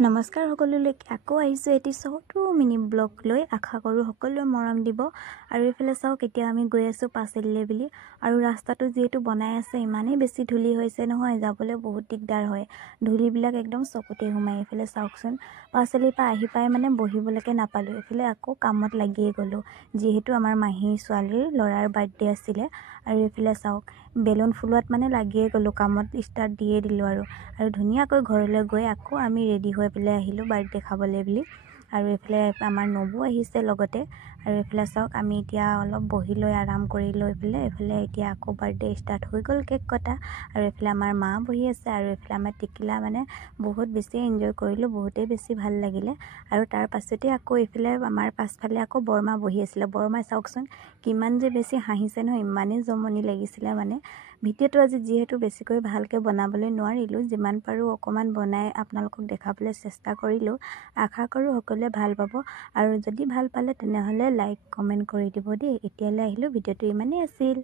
নমস্কাৰ সকলোলৈ আকৌ আহিছোঁ এটি ছোটো মিনি ব্লগ লৈ আশা কৰোঁ সকলোৱে মৰম দিব আৰু এইফালে চাওক এতিয়া আমি গৈ আছোঁ পাচেলিলৈ বুলি আৰু ৰাস্তাটো যিহেতু বনাই আছে ইমানেই বেছি ধূলি হৈছে নহয় যাবলৈ বহুত দিগদাৰ হয় ধূলিবিলাক একদম চকুতে সোমাই এইফালে চাওকচোন পাচেলিৰ পৰা আহি পাই মানে বহিবলৈকে নাপালোঁ এইফালে আকৌ কামত লাগিয়ে গ'লোঁ যিহেতু আমাৰ মাহীৰ ছোৱালীৰ ল'ৰাৰ বাৰ্থডে আছিলে আৰু এইফালে চাওক বেলুন ফুলোৱাত মানে লাগিয়ে গ'লোঁ কামত ষ্টাৰ্ট দিয়ে দিলোঁ আৰু ধুনীয়াকৈ ঘৰলৈ গৈ আকৌ আমি ৰেডি হৈ পেলাই আহিলোঁ বাৰ্থডে খাবলৈ বুলি আৰু এইফালে আমাৰ নবৌ আহিছে লগতে আৰু এইফালে চাওক আমি এতিয়া অলপ বহি লৈ আৰাম কৰি লৈ পেলাই এইফালে এতিয়া আকৌ বাৰ্থডে ষ্টাৰ্ট হৈ গ'ল কেক কটা আৰু এইফালে আমাৰ মা বহি আছে আৰু এইফালে আমাৰ টিকিলা মানে বহুত বেছি এনজয় কৰিলোঁ বহুতেই বেছি ভাল লাগিলে আৰু তাৰ পাছতে আকৌ এইফালে আমাৰ পাছফালে আকৌ বৰমা বহি আছিলে বৰমাই চাওকচোন কিমান যে বেছি হাঁহিছে নহয় ইমানেই জমনি লাগিছিলে মানে ভিডিঅ'টো আজি যিহেতু বেছিকৈ ভালকৈ বনাবলৈ নোৱাৰিলোঁ যিমান পাৰোঁ অকণমান বনাই আপোনালোকক দেখাবলৈ চেষ্টা কৰিলোঁ আশা কৰোঁ সকলোৱে ভাল পাব আৰু যদি ভাল পালে তেনেহ'লে লাইক কমেণ্ট কৰি দিব দেই এতিয়ালৈ আহিলোঁ ভিডিঅ'টো ইমানেই আছিল।